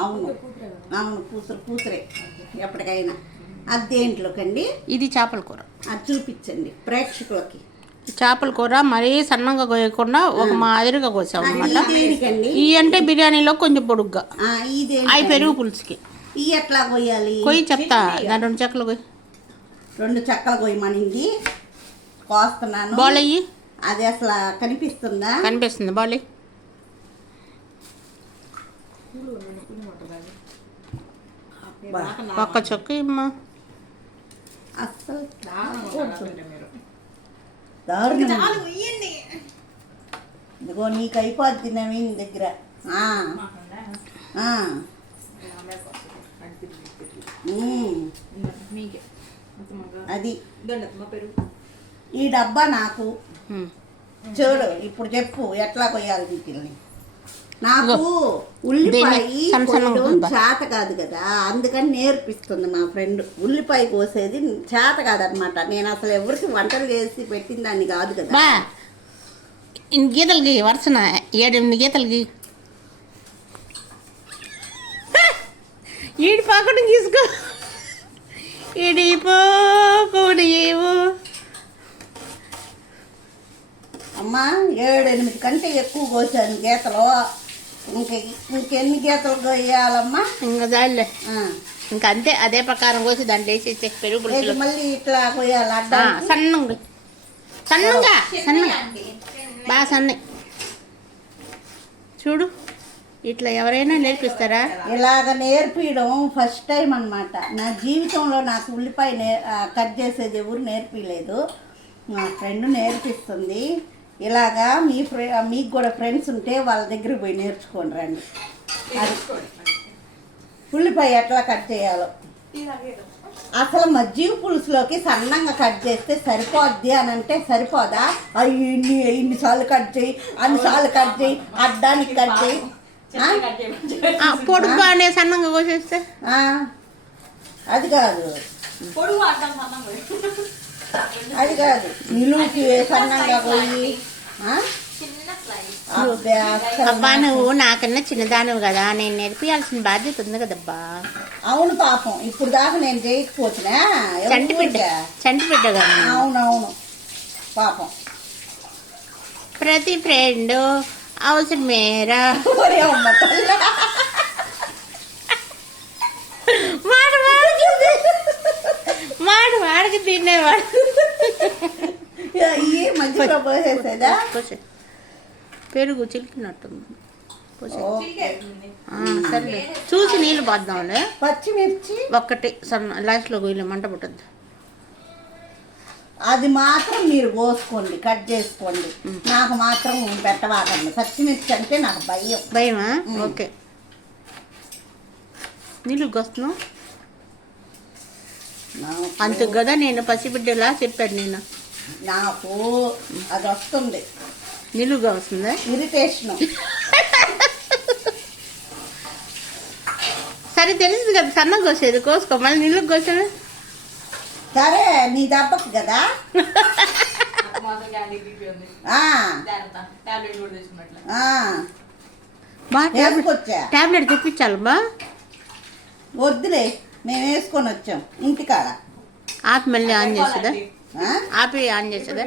అవును అవును, కూతురే ఎప్పటికైనా. అది దేంట్లోకండి? ఇది చేపల కూర. అది చూపించండి ప్రేక్షకులకి. చేపల కూర మరీ సన్నగా కోయకుండా ఒక మాదిరిగా కోసాం అనమాట. ఇవి అంటే బిర్యానీలో కొంచెం పొడుగ్గా, అవి పెరుగు పులుసుకి. ఇవి ఎట్లా కొయ్యాలి? కొయ్యి చెప్తా. దాని 2 చెక్కలు కొయ్యి. 2 చెక్కలు కొయ్యమనింది, కోస్తున్నాను. బాల్ అయ్యి. అది అసలు కనిపిస్తుందా? కనిపిస్తుంది. బాల్ ఒక్క చెక్క ఇమ్మా. అసలు ఇదిగో నీకు అయిపోద్ది నవీన్ దగ్గర. అది ఈ డబ్బా నాకు చూడు. ఇప్పుడు చెప్పు ఎట్లా కొయ్యాలి వీటిని. నాకు ఉల్లిపాయ కోయడం చేత కాదు కదా, అందుకని నేర్పిస్తుంది మా ఫ్రెండ్. ఉల్లిపాయ కోసేది చేత కాదనమాట. నేను అసలు ఎవరికి వంటలు చేసి పెట్టిన దాన్ని కాదు కదా. గీతలకి వరుసన 7-8 గీతలకి ఈడి పాకడం తీసుకో. ఇడిపోకూడేవు అమ్మా. 7-8 కంటే ఎక్కువ కోసాను గీతలు. ఇంకెన్ని గీతలు కొయ్యాలమ్మా? ఇంకా చాలులే. ఇంకా అంతే, అదే ప్రకారం కోసి దాంట్లో వేసేసి పెరుగు పులుసు. మళ్ళీ ఇట్లా కొయ్యాలి సన్నంగా సన్నంగా సన్నగా బాగా సన్న. చూడు, ఇట్లా ఎవరైనా నేర్పిస్తారా? ఇలాగ నేర్పించడం ఫస్ట్ టైం అనమాట నా జీవితంలో. నాకు ఉల్లిపాయ కట్ చేసేది ఎవరు నేర్పించలేదు. మా ఫ్రెండ్ నేర్పిస్తుంది. ఇలాగా మీకు కూడా ఫ్రెండ్స్ ఉంటే వాళ్ళ దగ్గర పోయి నేర్చుకోండి రండి. అది ఉల్లిపాయ ఎట్లా కట్ చేయాలో. అసలు మజ్జిగ పులుసులోకి సన్నంగా కట్ చేస్తే సరిపోద్ది అని అంటే సరిపోదా? అవి ఇన్నిసార్లు కట్ చేయి, అన్నిసార్లు కట్ చేయి, అడ్డానికి కట్ చేయి. పొడుగ్గానే సన్నంగా కోసేస్తే అది కాదు, అది కాదు. నిలువుకి సన్నంగా పోయి. అబ్బా, నువ్వు నాకన్నా చిన్నదానివి కదా, నేను నేర్పియాల్సిన బాధ్యత ఉంది కదబ్బా. అవును పాపం, ఇప్పుడు దాకా నేను చేయకపోతున్నా. చంటి బిడ్డ కదా. అవునవును పాపం. ప్రతి ఫ్రెండ్ అవసరం మేరా మాడు వాడికి తినేవాడు. మంచిగా పోసేసేదా? పెరుగు చిలికినట్టుంది. సరే, చూసి నీళ్ళు పోద్దాంలే. పచ్చిమిర్చి ఒక్కటి సన్న లాస్ట్లో గొయ్యిలో మంట పుట్టద్దు. అది మాత్రం మీరు కోసుకోండి, కట్ చేసుకోండి. నాకు మాత్రం పెట్టవాకండి. పచ్చిమిర్చి అంటే నాకు భయమా? ఓకే, నీళ్ళు వస్తున్నావు అంతే కదా. నేను పసిబిడ్డలా చెప్పాను. నేను నాకు అది వస్తుంది, నిలువుగా వస్తుందా? ఇరిటేషన్. సరే, తెలుసు కదా సన్నగా కోసేది. కోసుకో, మళ్ళీ నిలువు కోసాను. సరే, నీ దెబ్బకు కదా. టాబ్లెట్ తెప్పించాలి బా. వద్దులే, మేము వేసుకొని వచ్చాం ఇంటికాడ. ఆపి మళ్ళీ ఆన్ చేస్తుందా? ఆపి ఆన్ చేస్తుందా?